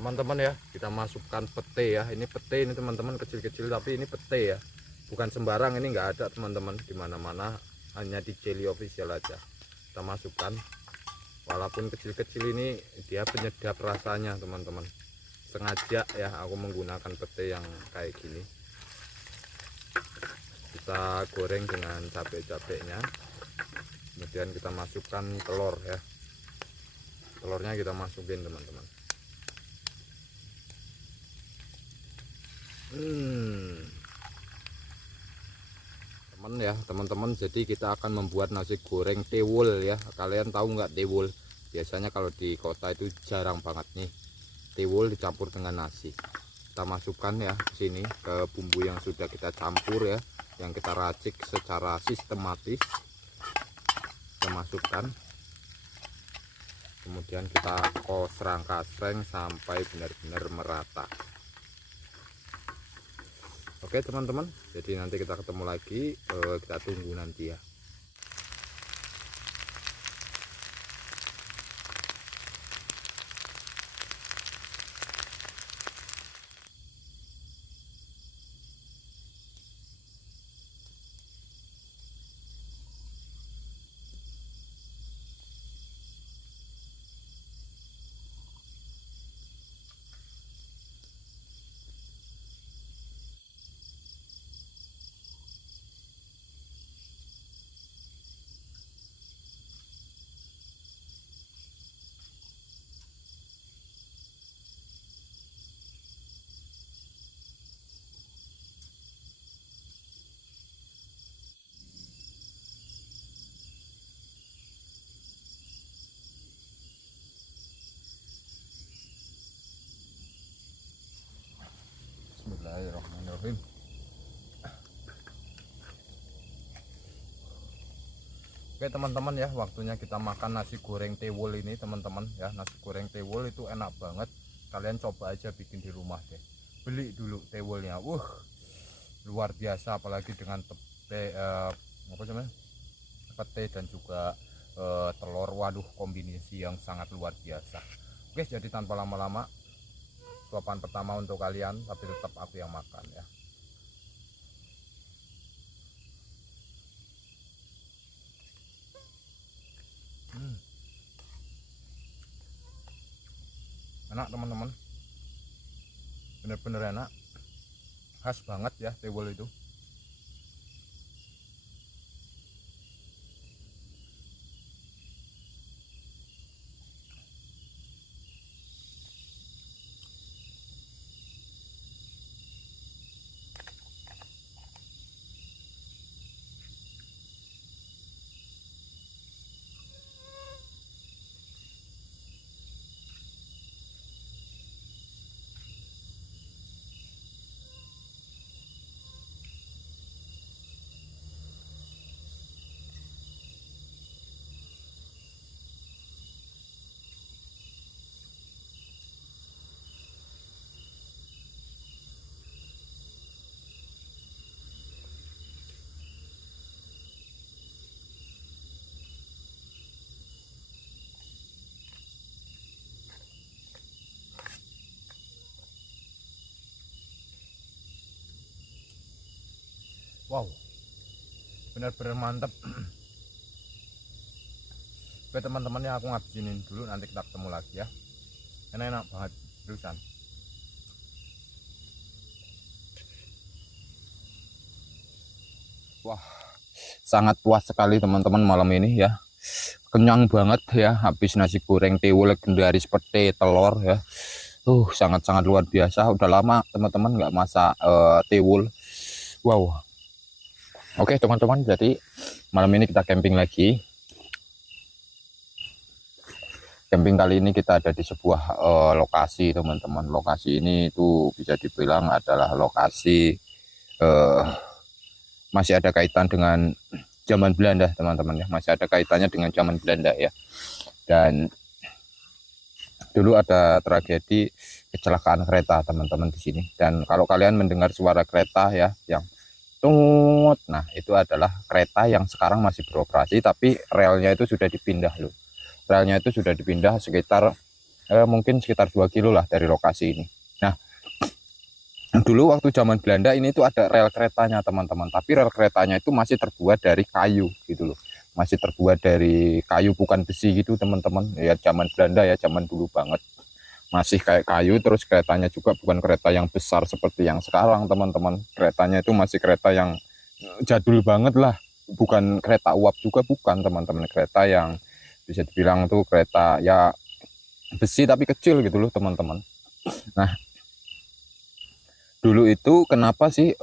teman-teman ya, kita masukkan pete ya. Ini pete ini teman-teman, kecil-kecil tapi ini pete ya, bukan sembarang. Ini enggak ada teman-teman di mana-mana, hanya di Jelly Official aja kita masukkan. Walaupun kecil-kecil ini dia penyedap rasanya teman-teman. Sengaja ya aku menggunakan pete yang kayak gini. Kita goreng dengan cabai-cabainya, kemudian kita masukkan telur ya. Telurnya kita masukin teman-teman. Teman-teman, jadi kita akan membuat nasi goreng tewul ya. Kalian tahu nggak tewul? Biasanya kalau di kota itu jarang banget nih tewul dicampur dengan nasi. Kita masukkan ya ke sini, ke bumbu yang sudah kita campur ya, yang kita racik secara sistematis. Kita masukkan, kemudian kita kosrang-kasreng sampai benar-benar merata. Oke teman-teman, jadi nanti kita ketemu lagi, kita tunggu nanti ya. Bismillahirrahmanirrahim. Oke teman-teman ya, waktunya kita makan nasi goreng tewul ini teman-teman ya. Nasi goreng tewul itu enak banget, kalian coba aja bikin di rumah deh. Beli dulu tewulnya, luar biasa, apalagi dengan pete dan juga telur. Waduh, kombinasi yang sangat luar biasa. Oke, jadi tanpa lama-lama, suapan pertama untuk kalian, tapi tetap aku yang makan ya. Enak teman-teman, bener-bener enak, khas banget ya tewul itu. Wow, benar-benar mantep. Oke teman-teman ya, aku ngabisinin dulu, nanti kita ketemu lagi ya. Enak banget terusan. Wah, sangat puas sekali teman-teman malam ini ya. Kenyang banget ya, habis nasi goreng tewul legendaris pete telur ya. Sangat-sangat luar biasa. Udah lama teman-teman nggak masak tewul. Wow. Oke teman-teman, jadi malam ini kita camping lagi. Camping kali ini kita ada di sebuah lokasi teman-teman. Lokasi ini itu bisa dibilang adalah lokasi masih ada kaitan dengan zaman Belanda teman-teman ya. Masih ada kaitannya dengan zaman Belanda ya. Dan dulu ada tragedi kecelakaan kereta teman-teman di sini. Dan kalau kalian mendengar suara kereta ya yang tut, nah itu adalah kereta yang sekarang masih beroperasi, tapi relnya itu sudah dipindah loh. Relnya itu sudah dipindah sekitar mungkin sekitar 2 kilo lah dari lokasi ini. Nah, dulu waktu zaman Belanda ini tuh ada rel keretanya teman-teman, tapi rel keretanya itu masih terbuat dari kayu gitu loh, masih terbuat dari kayu bukan besi gitu teman-teman. Ya zaman Belanda ya, zaman dulu banget, masih kayak kayu. Terus keretanya juga bukan kereta yang besar seperti yang sekarang teman-teman, keretanya itu masih kereta yang jadul banget lah, bukan kereta uap juga bukan teman-teman, kereta yang bisa dibilang tuh kereta ya besi tapi kecil gitu loh teman-teman. Nah, dulu itu kenapa sih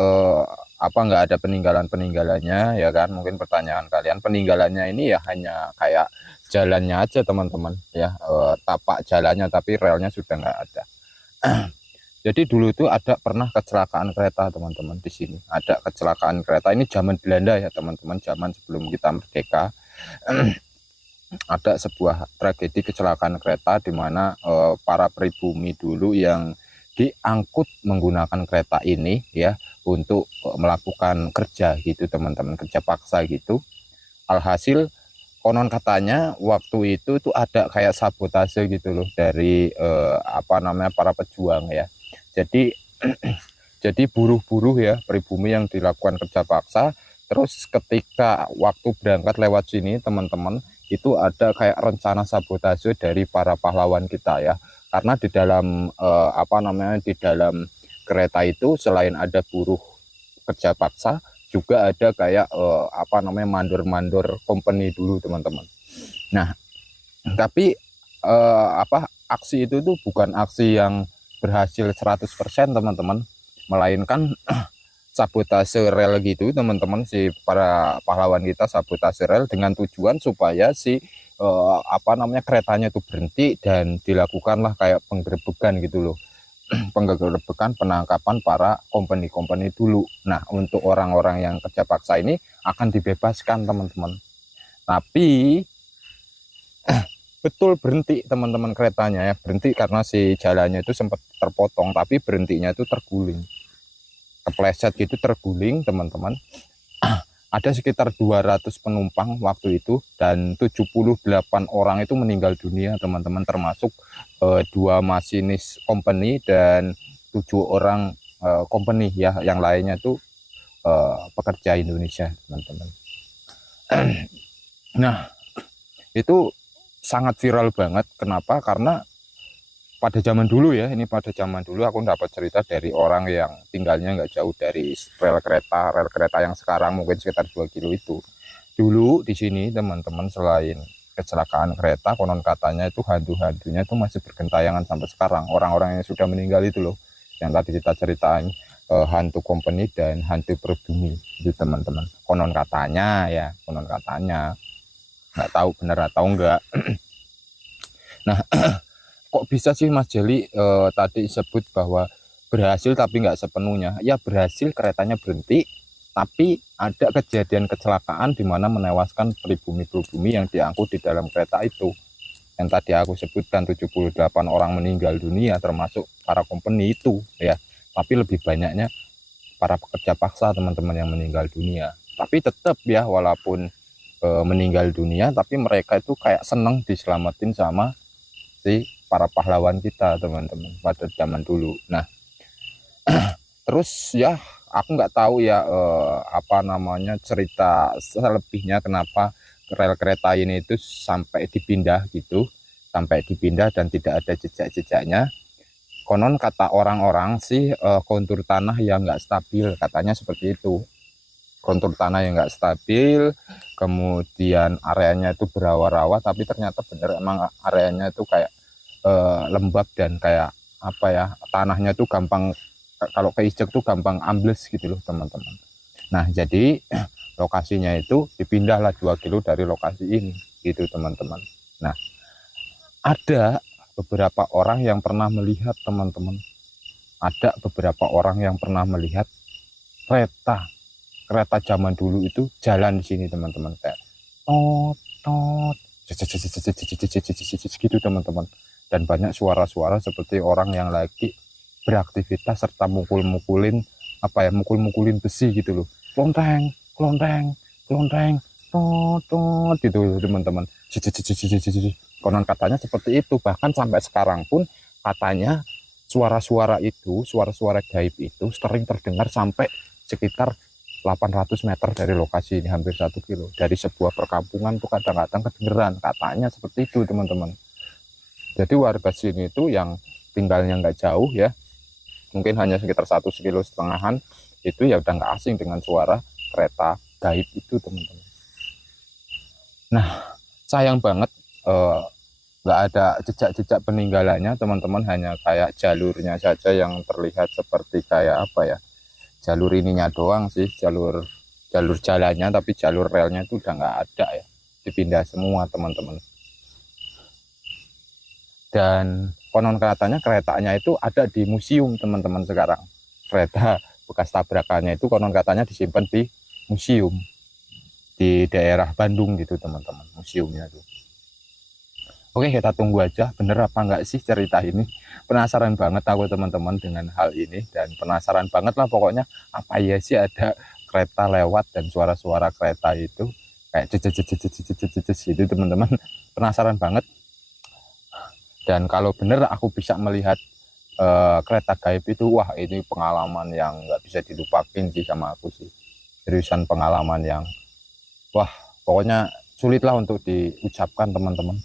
apa nggak ada peninggalannya ya kan, mungkin pertanyaan kalian. Peninggalannya ini ya hanya kayak jalannya aja teman-teman ya, tapak jalannya, tapi relnya sudah nggak ada. Jadi dulu itu ada pernah kecelakaan kereta teman-teman. Di sini ada kecelakaan kereta, ini zaman Belanda ya teman-teman, zaman sebelum kita merdeka. Ada sebuah tragedi kecelakaan kereta di mana para pribumi dulu yang diangkut menggunakan kereta ini ya untuk melakukan kerja gitu teman-teman, kerja paksa gitu. Alhasil konon katanya waktu itu tuh ada kayak sabotase gitu loh dari apa namanya, para pejuang ya. Jadi jadi buruh-buruh ya pribumi yang dilakukan kerja paksa. Terus ketika waktu berangkat lewat sini teman-teman, itu ada kayak rencana sabotase dari para pahlawan kita ya. Karena di dalam apa namanya, di dalam kereta itu selain ada buruh kerja paksa, juga ada kayak apa namanya, mandor-mandor company dulu teman-teman. Nah, tapi apa, aksi itu tuh bukan aksi yang berhasil 100% teman-teman, melainkan sabotase rel gitu teman-teman. Si para pahlawan kita sabotase rel dengan tujuan supaya si apa namanya, keretanya itu berhenti dan dilakukanlah kayak penggerebekan gitu loh. Penggerebekan, penangkapan para company-company dulu. Nah, untuk orang-orang yang kerja paksa ini akan dibebaskan teman-teman. Tapi betul berhenti teman-teman keretanya ya, berhenti karena si jalannya itu sempat terpotong, tapi berhentinya itu terguling, kepleset gitu, terguling teman-teman. Ada sekitar 200 penumpang waktu itu dan 78 orang itu meninggal dunia teman-teman, termasuk 2 masinis company dan 7 orang company ya, yang lainnya itu pekerja Indonesia teman-teman. Nah, itu sangat viral banget. Kenapa? Karena pada zaman dulu ya, ini pada zaman dulu aku dapat cerita dari orang yang tinggalnya nggak jauh dari rel kereta yang sekarang mungkin sekitar 2 kilo itu. Dulu di sini teman-teman, selain kecelakaan kereta, konon katanya itu hantu-hantunya itu masih bergentayangan sampai sekarang. Orang-orang yang sudah meninggal itu loh, yang tadi kita ceritain, hantu company dan hantu pribumi itu teman-teman. Konon katanya ya, konon katanya, nggak tahu benar atau enggak. Nah, kok bisa sih Mas Jeli tadi sebut bahwa berhasil tapi nggak sepenuhnya? Ya berhasil, keretanya berhenti, tapi ada kejadian kecelakaan di mana menewaskan pribumi-pribumi yang diangkut di dalam kereta itu. Yang tadi aku sebutkan 78 orang meninggal dunia, termasuk para company itu ya. Tapi lebih banyaknya para pekerja paksa teman-teman yang meninggal dunia. Tapi tetap ya, walaupun meninggal dunia, tapi mereka itu kayak seneng diselamatin sama si para pahlawan kita teman-teman pada zaman dulu. Nah, terus ya aku nggak tahu ya apa namanya, cerita selebihnya kenapa rel kereta ini itu sampai dipindah gitu, sampai dipindah dan tidak ada jejak-jejaknya. Konon kata orang-orang sih kontur tanah yang nggak stabil, katanya seperti itu. Kontur tanah yang nggak stabil, kemudian areanya itu berawa-rawa, tapi ternyata bener emang areanya itu kayak lembab dan kayak apa ya, tanahnya tuh gampang, kalau keinjek tuh gampang ambles gitu loh teman-teman. Nah, jadi lokasinya itu dipindahlah 2 kilo dari lokasi ini gitu teman-teman. Nah, ada beberapa orang yang pernah melihat teman-teman, ada beberapa orang yang pernah melihat kereta zaman dulu itu jalan di sini teman-teman, kayak tot tot gitu teman-teman. Dan banyak suara-suara seperti orang yang lagi beraktivitas serta mukul-mukulin apa ya, mukul-mukulin besi gitu loh, klonteng klonteng klonteng tot tot gitu teman-teman. Konon katanya seperti itu. Bahkan sampai sekarang pun katanya suara-suara itu, suara-suara gaib itu sering terdengar sampai sekitar 800 meter dari lokasi ini, hampir 1 kilo dari sebuah perkampungan tuh kadang-kadang kedengeran, katanya seperti itu teman-teman. Jadi warga sini itu yang tinggalnya nggak jauh ya, mungkin hanya sekitar 1,5 kilo itu ya udah nggak asing dengan suara kereta gaib itu teman-teman. Nah sayang banget nggak ada jejak-jejak peninggalannya teman-teman, hanya kayak jalurnya saja yang terlihat seperti kayak apa ya, jalur ininya doang sih, jalur jalannya, tapi jalur relnya itu udah nggak ada ya, dipindah semua teman-teman. Dan konon katanya keretanya itu ada di museum teman-teman sekarang. Kereta bekas tabrakannya itu konon katanya disimpan di museum di daerah Bandung gitu teman-teman, museumnya tuh. Oke, kita tunggu aja bener apa enggak sih cerita ini. Penasaran banget aku teman-teman dengan hal ini, dan penasaran banget lah pokoknya apa ya sih ada kereta lewat dan suara-suara kereta itu kayak gitu teman-teman. Penasaran banget. Dan kalau bener aku bisa melihat kereta gaib itu, wah ini pengalaman yang nggak bisa dilupakin sih sama aku sih. Seriusan pengalaman yang wah pokoknya sulit lah untuk diucapkan teman-teman.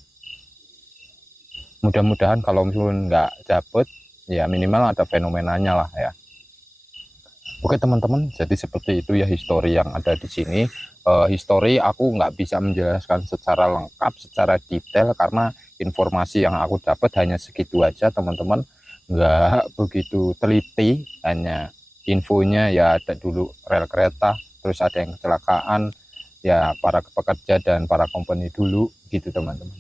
Mudah-mudahan kalau misalnya nggak dapet ya minimal ada fenomenanya lah ya. Oke teman-teman, jadi seperti itu ya histori yang ada di sini. Histori aku nggak bisa menjelaskan secara lengkap, secara detail, karena informasi yang aku dapat hanya segitu aja teman-teman, nggak begitu teliti. Hanya infonya ya ada dulu rel kereta, terus ada yang kecelakaan, ya para pekerja dan para company dulu gitu teman-teman.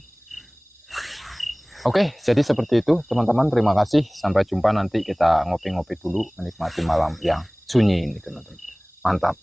Oke, jadi seperti itu teman-teman, terima kasih. Sampai jumpa nanti, kita ngopi-ngopi dulu, menikmati malam yang sunyi ini teman-teman. Mantap.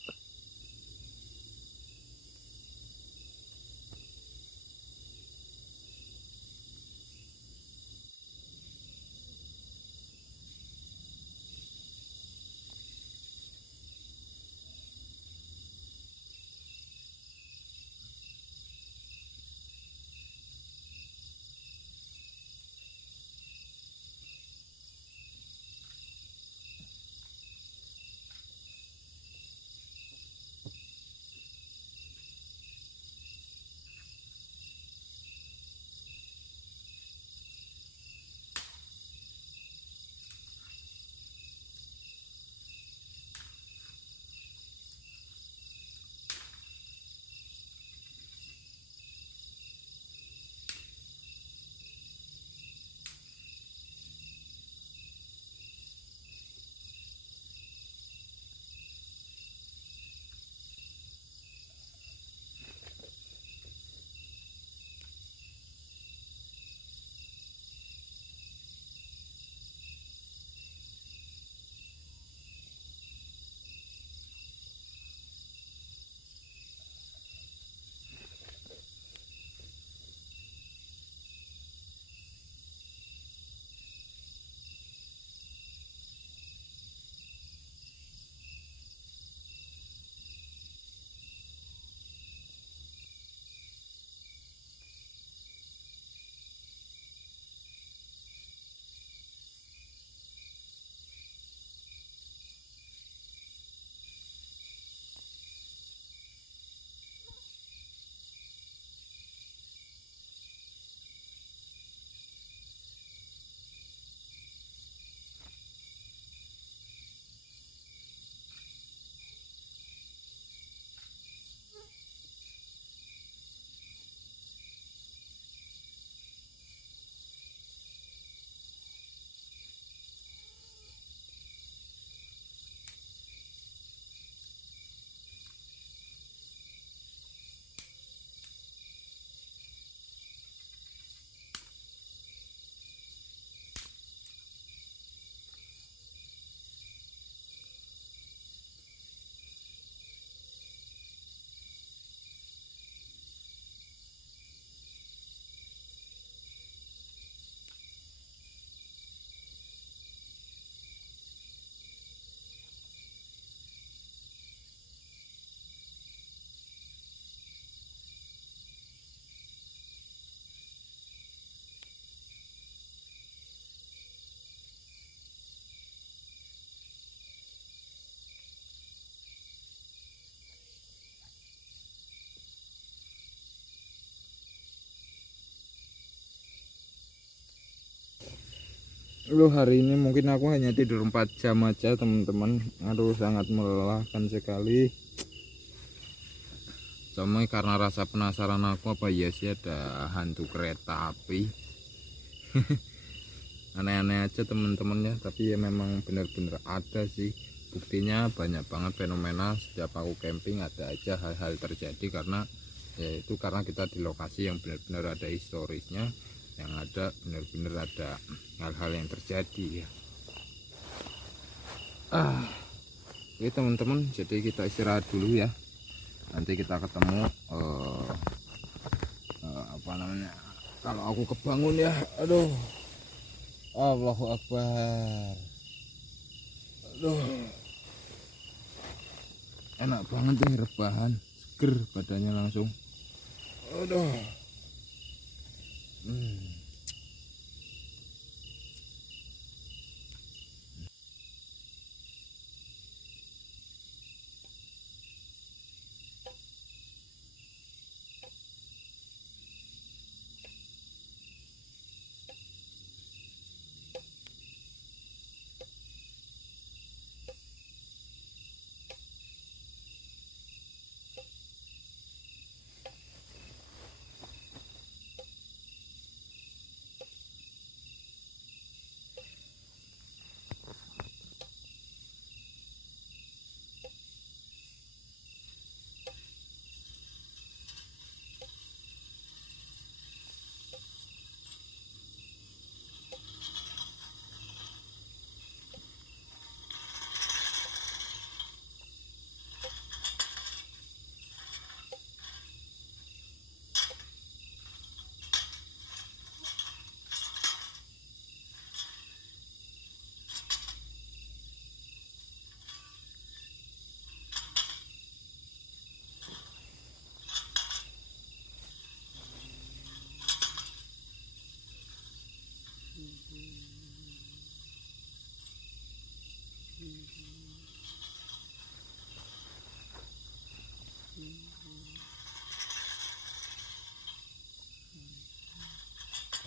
Loh, hari ini mungkin aku hanya tidur 4 jam aja teman-teman. Aduh, sangat melelahkan sekali. Cuma karena rasa penasaran aku, apa ya sih ada hantu kereta api. Aneh-aneh aja teman-teman ya, tapi ya memang benar-benar ada sih. Buktinya banyak banget fenomena setiap aku camping, ada aja hal-hal terjadi karena yaitu karena kita di lokasi yang benar-benar ada historisnya, yang ada benar-benar ada hal-hal yang terjadi ya. Oke teman-teman, jadi kita istirahat dulu ya. Nanti kita ketemu apa namanya, kalau aku kebangun ya. Aduh, Allahu Akbar. Aduh, enak banget nih rebahan, seger badannya langsung. Aduh.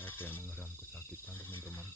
Ada yang mengeram kesakitan teman-teman.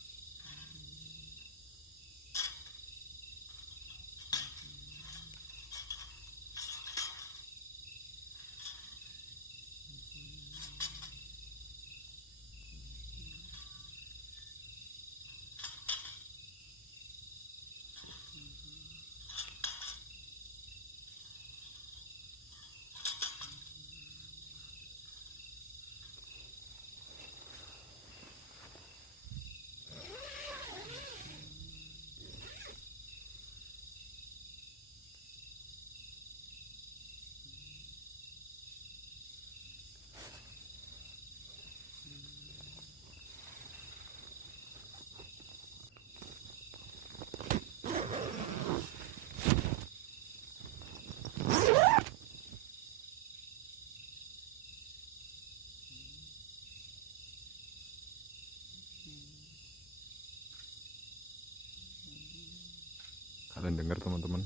Kalian dengar teman-teman?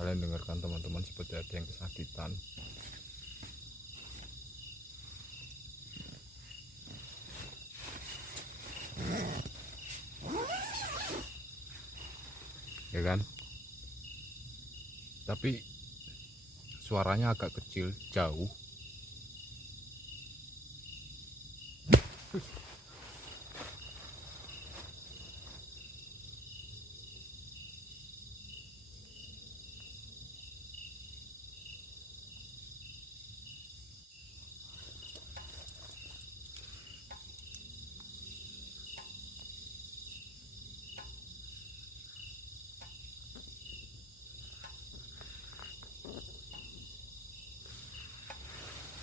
Kalian dengarkan teman-teman, seperti ada yang kesakitan. Ya kan? Tapi suaranya agak kecil, jauh.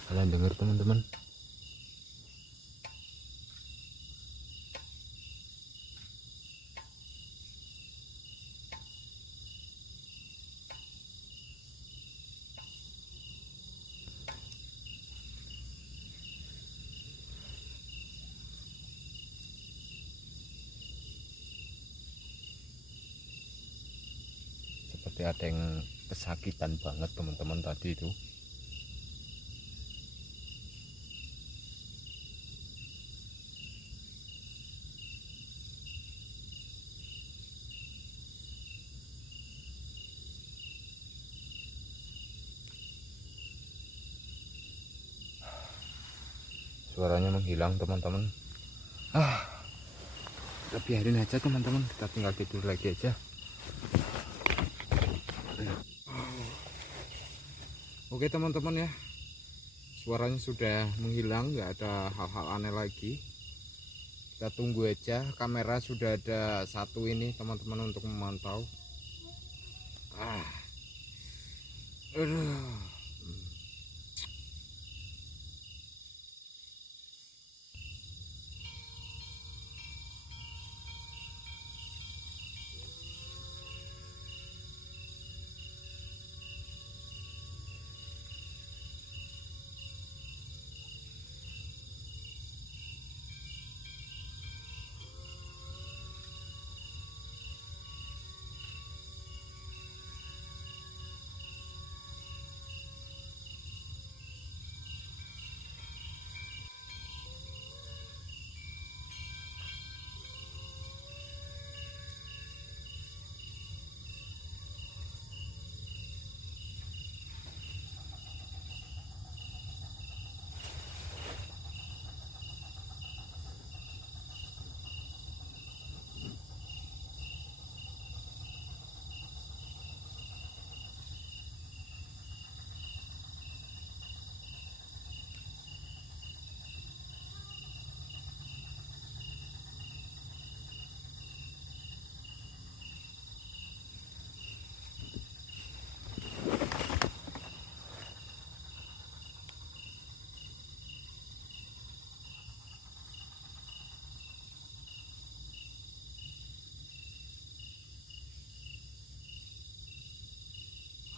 Kalian dengar teman-teman? seperti ada yang kesakitan banget teman-teman tadi itu. Suaranya menghilang teman-teman. Kita biarin aja teman-teman, kita tinggal tidur lagi aja. Oke teman-teman ya, suaranya sudah menghilang, nggak ada hal-hal aneh lagi. Kita tunggu aja, kamera sudah ada satu ini teman-teman untuk memantau. Aduh.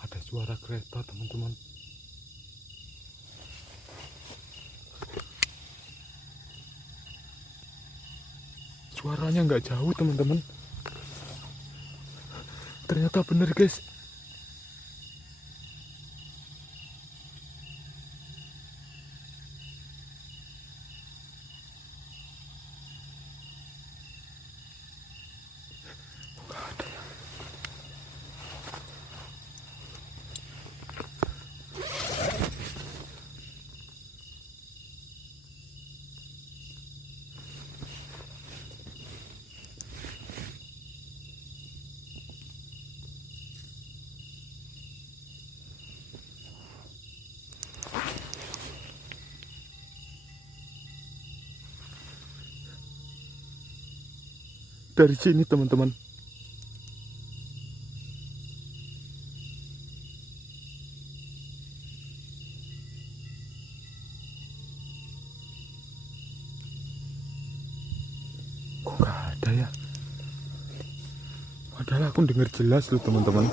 Ada suara kereta teman-teman. Suaranya nggak jauh teman-teman. Ternyata bener guys. Dari sini teman-teman. Kok nggak ada ya? Padahal aku dengar jelas loh teman-teman.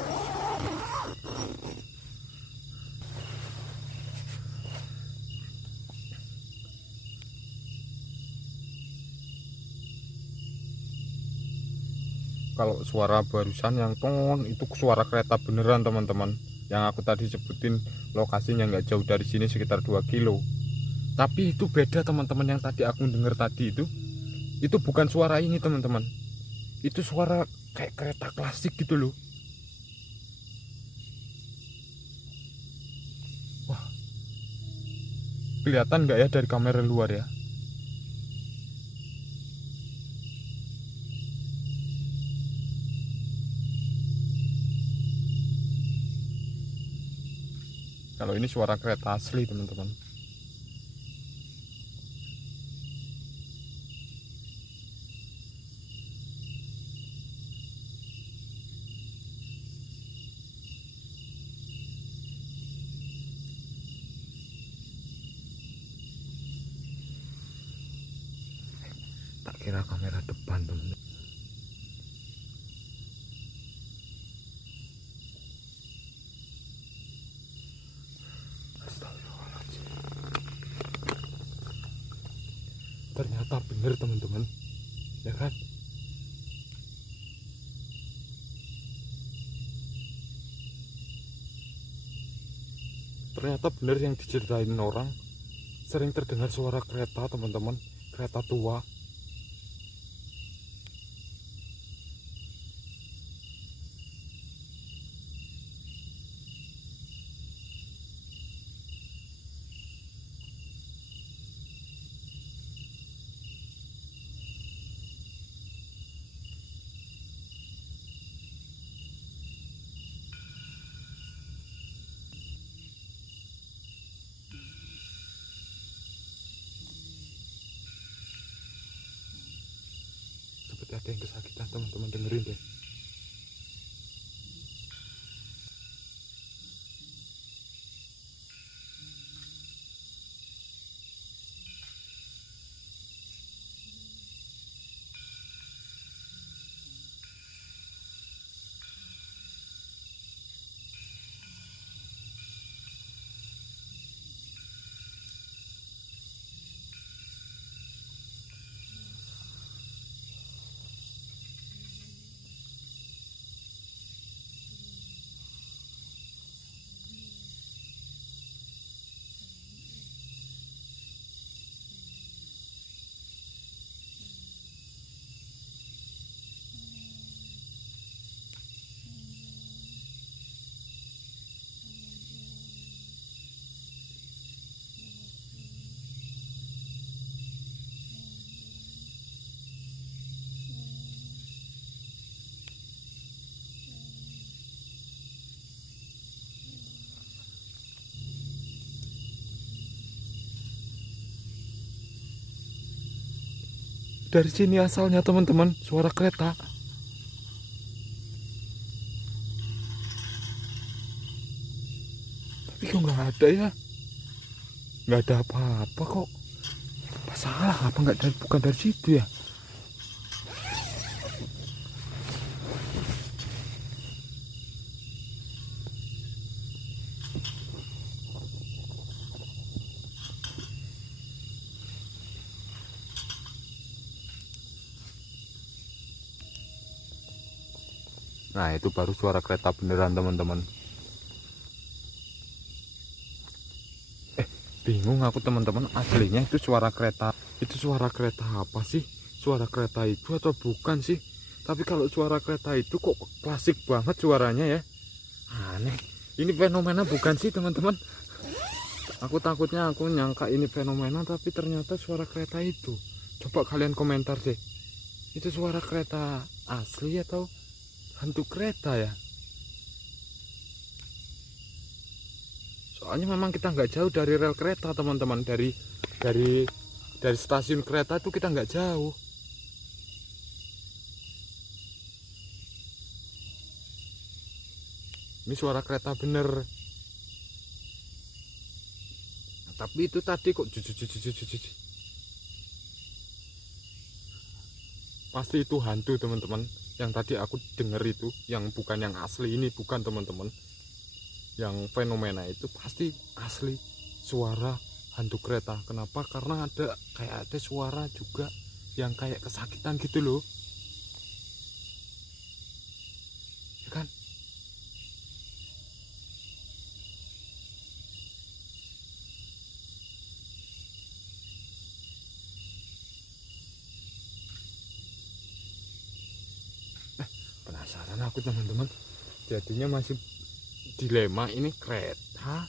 Kalau suara barusan yang tong itu suara kereta beneran teman-teman. Yang aku tadi sebutin lokasinya nggak jauh dari sini, sekitar 2 kilo. Tapi itu beda teman-teman, yang tadi aku dengar tadi itu bukan suara ini teman-teman. Itu suara kayak kereta klasik gitu loh. Wah, kelihatan nggak ya dari kamera luar ya? Kalau ini suara kereta asli teman-teman. Tak kira kamera depan teman-teman. Ternyata bener teman-teman, ya kan? Ternyata benar yang diceritain orang, sering terdengar suara kereta teman-teman, kereta tua. Seperti ada yang kesakitan teman-teman, dengerin deh. Dari sini asalnya teman-teman, suara kereta. Tapi kok nggak ada ya? Nggak ada apa-apa kok. Apa salah? Apa nggak dari, bukan dari situ ya? Nah, itu baru suara kereta beneran teman-teman. Bingung aku teman-teman, aslinya itu suara kereta. Itu suara kereta apa sih? Suara kereta itu atau bukan sih? Tapi kalau suara kereta itu kok klasik banget suaranya ya. Aneh. Ini fenomena bukan sih teman-teman? Aku takutnya aku nyangka ini fenomena, tapi ternyata suara kereta itu. Coba kalian komentar deh. Itu suara kereta asli atau hantu kereta ya? Soalnya memang kita nggak jauh dari rel kereta teman-teman, dari stasiun kereta itu kita nggak jauh. Ini suara kereta bener. Nah, tapi itu tadi kok pasti itu hantu teman-teman. Yang tadi aku denger itu, yang bukan yang asli ini, bukan teman-teman. Yang fenomena itu pasti asli suara hantu kereta. Kenapa? Karena kayak ada suara juga yang kayak kesakitan gitu loh, ya kan? Penasaran aku teman-teman, jadinya masih dilema, ini kereta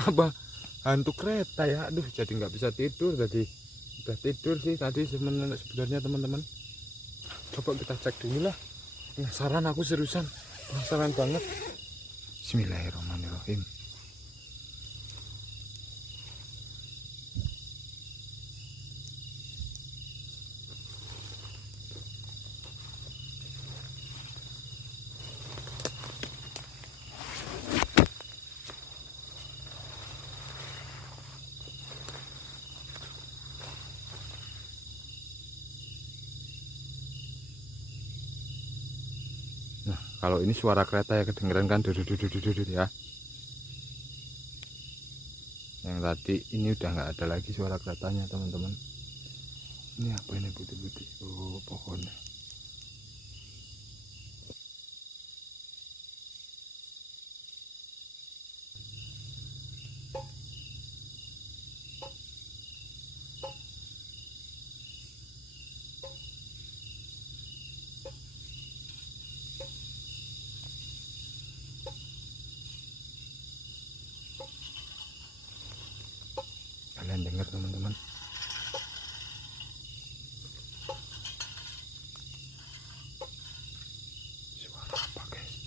apa hantu kereta ya. Aduh, jadi nggak bisa tidur tadi. Udah tidur sih tadi sebenarnya teman-teman. Coba kita cek dulu lah, penasaran aku seriusan, penasaran banget. Bismillahirrahmanirrahim. Nah, kalau ini suara kereta ya, kedengeran kan, ya. Yang tadi ini udah nggak ada lagi suara keretanya teman-teman. Ini apa ini putih-putih? Oh, pohonnya. Kalian dengar teman-teman, suara apa guys?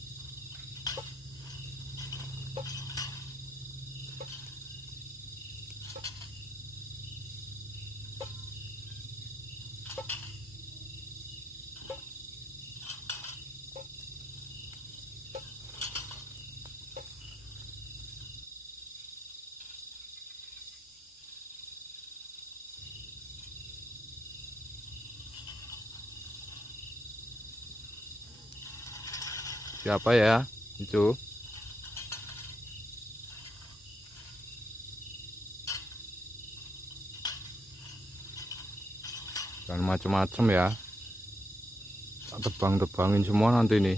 Siapa ya itu? Jangan macem-macem ya, tak tebang-tebangin semua nanti nih.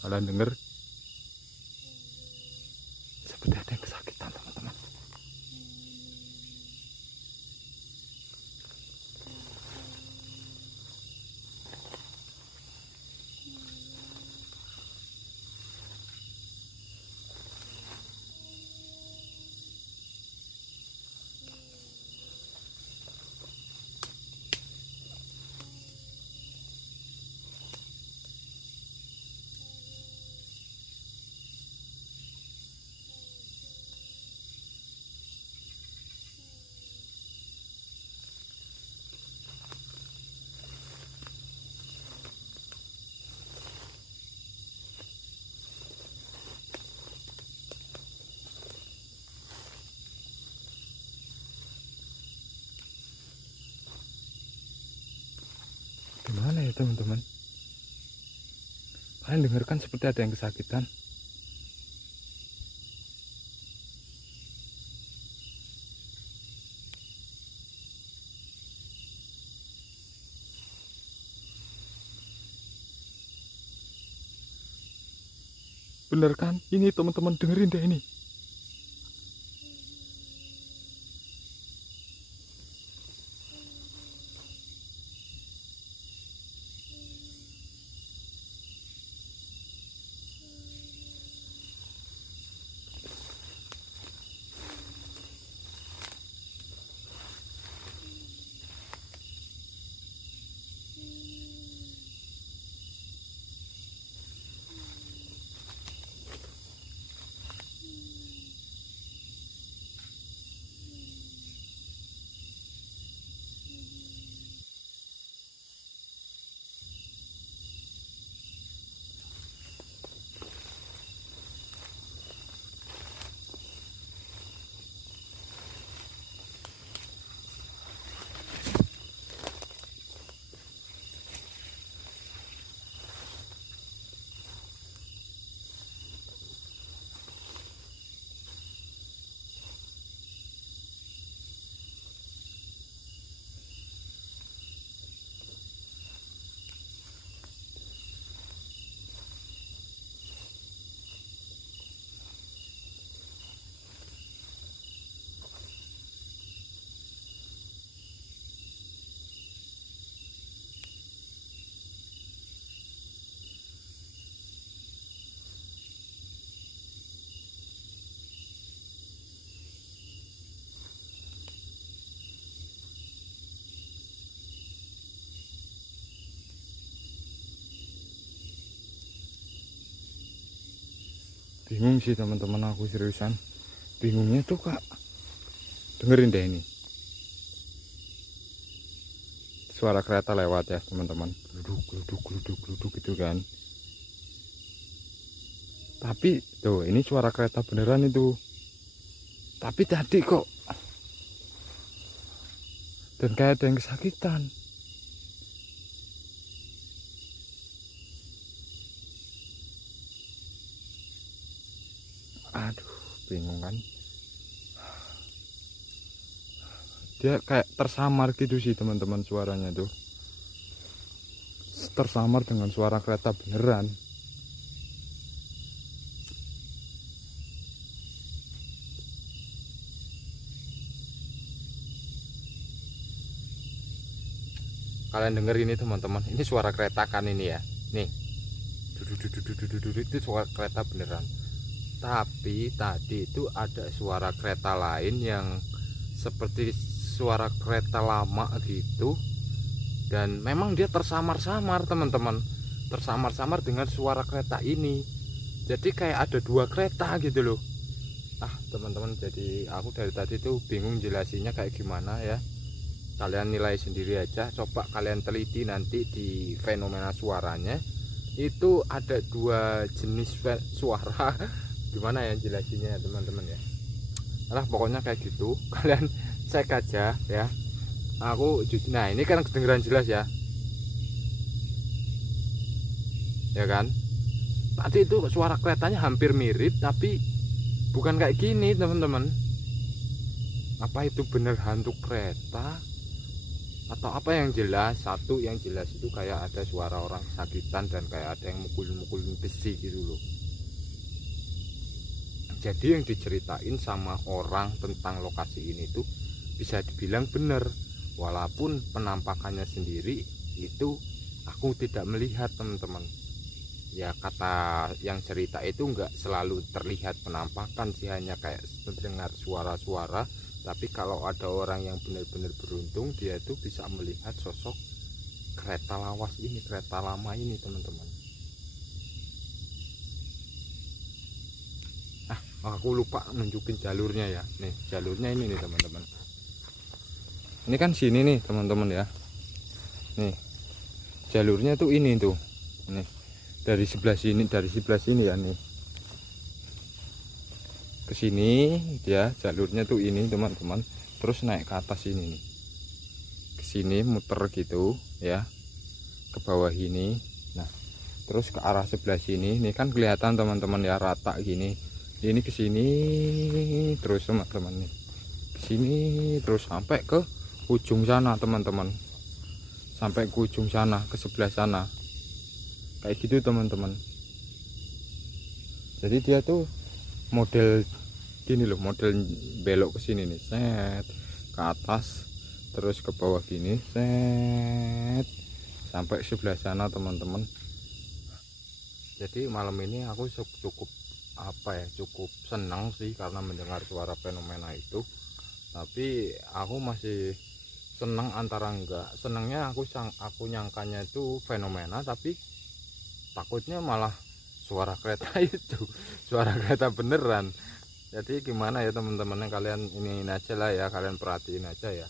Kalian denger? Seperti ada yang kesakitan teman-teman. Gimana ya teman-teman? Kalian dengarkan seperti ada yang kesakitan. Bener kan? Ini teman-teman dengerin deh ini. Bingung sih teman-teman, aku seriusan. Bingungnya tuh kak, dengerin deh ini. Suara kereta lewat ya teman-teman. Gluduk, gluduk, gluduk, gluduk gitu kan. Tapi tuh ini suara kereta beneran itu. Tapi tadi kok dan kayak ada yang kesakitan. Aduh, bingung kan, dia kayak tersamar gitu sih teman-teman, suaranya tuh tersamar dengan suara kereta beneran. Kalian denger ini teman-teman, ini suara kereta kan ini ya, nih itu suara kereta beneran. Tapi tadi itu ada suara kereta lain yang seperti suara kereta lama gitu, dan memang dia tersamar-samar teman-teman, tersamar-samar dengan suara kereta ini. Jadi kayak ada dua kereta gitu loh. Teman-teman, jadi aku dari tadi tuh bingung jelasinnya kayak gimana ya. Kalian nilai sendiri aja, coba kalian teliti nanti di fenomena suaranya. Itu ada dua jenis suara. Gimana ya jelasinnya ya teman-teman ya. Pokoknya kayak gitu. Kalian cek aja ya. Nah ini kan kedengeran jelas ya. Ya kan? Tadi itu suara keretanya hampir mirip, tapi bukan kayak gini teman-teman. Apa itu bener hantu kereta atau apa yang jelas? Satu yang jelas itu kayak ada suara orang kesakitan dan kayak ada yang mukul-mukulin besi gitu loh. Jadi yang diceritain sama orang tentang lokasi ini tuh bisa dibilang bener, walaupun penampakannya sendiri itu aku tidak melihat teman-teman. Ya kata yang cerita itu enggak selalu terlihat penampakan sih, hanya kayak mendengar suara-suara. Tapi kalau ada orang yang benar-benar beruntung, dia itu bisa melihat sosok kereta lawas ini, kereta lama ini teman-teman. Aku lupa nunjukin jalurnya ya. Nih jalurnya ini nih teman-teman. Ini kan sini nih teman-teman ya. Nih jalurnya tuh ini tuh. Nih dari sebelah sini ya nih. Ke sini ya jalurnya tuh ini teman-teman, terus naik ke atas ini nih, ke sini muter gitu ya, ke bawah ini. Nah terus ke arah sebelah sini nih kan kelihatan teman-teman ya, rata gini. Ini ke sini terus teman-teman, nih ke sini terus sampai ke ujung sana teman-teman, sampai ke ujung sana, ke sebelah sana kayak gitu teman-teman. Jadi dia tuh model gini loh, model belok ke sini nih, set ke atas terus ke bawah gini, set sampai sebelah sana teman-teman. Jadi malam ini aku cukup cukup senang sih karena mendengar suara fenomena itu. Tapi aku masih senang antara enggak senangnya. Aku nyangkanya itu fenomena, tapi takutnya malah suara kereta itu suara kereta beneran. Jadi gimana ya teman-teman, kalian ini aja lah ya, kalian perhatiin aja ya,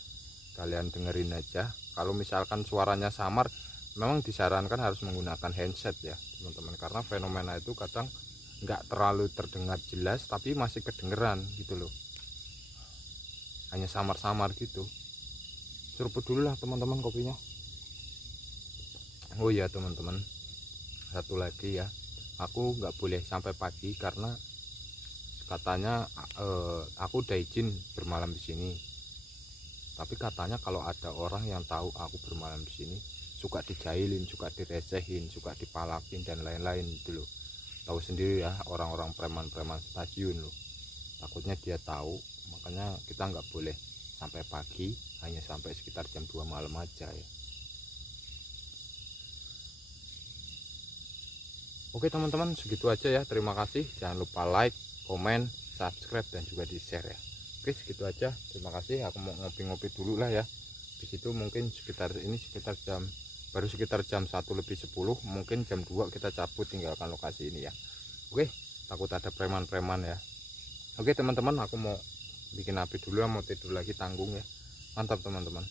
kalian dengerin aja. Kalau misalkan suaranya samar, memang disarankan harus menggunakan handset ya teman-teman, karena fenomena itu kadang nggak terlalu terdengar jelas tapi masih kedengeran gitu loh, hanya samar-samar gitu. Seruput dulu lah teman-teman kopinya. Oh iya teman-teman, satu lagi ya, aku nggak boleh sampai pagi karena katanya aku udah izin bermalam di sini. Tapi katanya kalau ada orang yang tahu aku bermalam di sini, suka dijailin, suka direcehin, suka dipalakin dan lain-lain gitu loh. Tahu sendiri ya orang-orang preman-preman stasiun loh. Takutnya dia tahu, makanya kita nggak boleh sampai pagi, hanya sampai sekitar jam 2 malam aja ya. Oke teman-teman, segitu aja ya. Terima kasih. Jangan lupa like, komen, subscribe dan juga di share ya. Oke segitu aja, terima kasih. Aku mau ngopi-ngopi dulu lah ya. Di situ mungkin sekitar baru sekitar jam 1:10, mungkin jam 2 kita cabut tinggalkan lokasi ini ya. Oke, takut ada preman-preman ya. Oke teman-teman, aku mau bikin api dulu ya, mau tidur lagi tanggung ya. Mantap teman-teman.